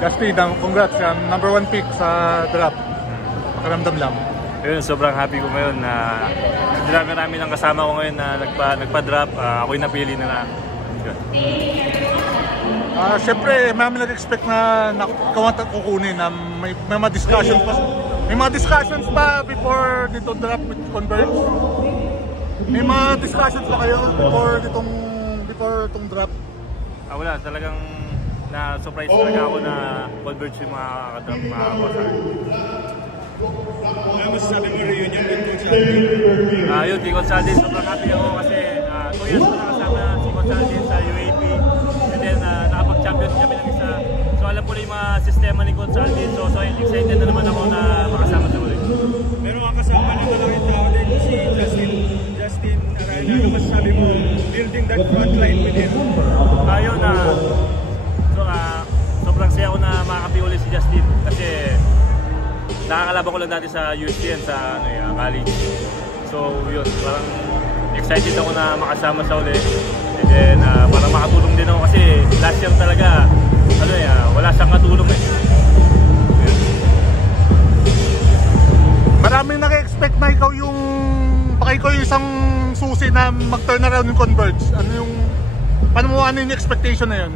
Justin, congrats. Number 1 pick sa draft. Pakiramdam lang. Yun, sobrang happy ko ngayon na marami ng kasama ko ngayon na nagpa-drop. Ako'y napili na. Siyempre, may nag-expect na ikaw ang kukunin na may mga discussions pa. May mga discussions pa before dito draft with Converge? May mga discussions pa kayo before itong draft? Wala, talagang na-surprise talaga ako na Converge yung mga drop mga kakosa. Ano masasabi mo reunion with Gonzalez? Yun, si Gonzalez, sobrang happy ako kasi 2 years ko nakasama si Gonzalez sa UAP. And then nakapag-champion kami ng isa. So alam ko na yung mga sistema ni Gonzalez. So excited na naman ako na makasama sa ulit. Pero ang kasama na malaking tao din si Justin Arana. Ano masasabi mo building that front line with him? Ayun na. Sobrang saya ko na makakapi ulit si Justin kasi nakakalaban ko lang dati sa USTN sa college. So yun, parang excited ako na makasama sa uli. And then parang makatulong din ako kasi last year talaga wala siyang katulong eh. Yun. Maraming nag-expect na ikaw yung isang susi na mag-turn around yung Converge. Paano yung expectation na yun?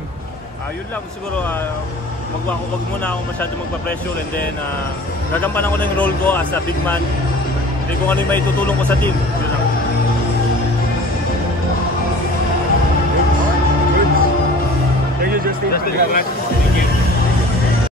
Yun lang siguro, wag muna ako masyado magpa-pressure and then gagampanan ko na yung role ko as a big man. Hindi kung ano yung may tutulong ko sa team. Yun lang. Thank you, Justin. Thank you.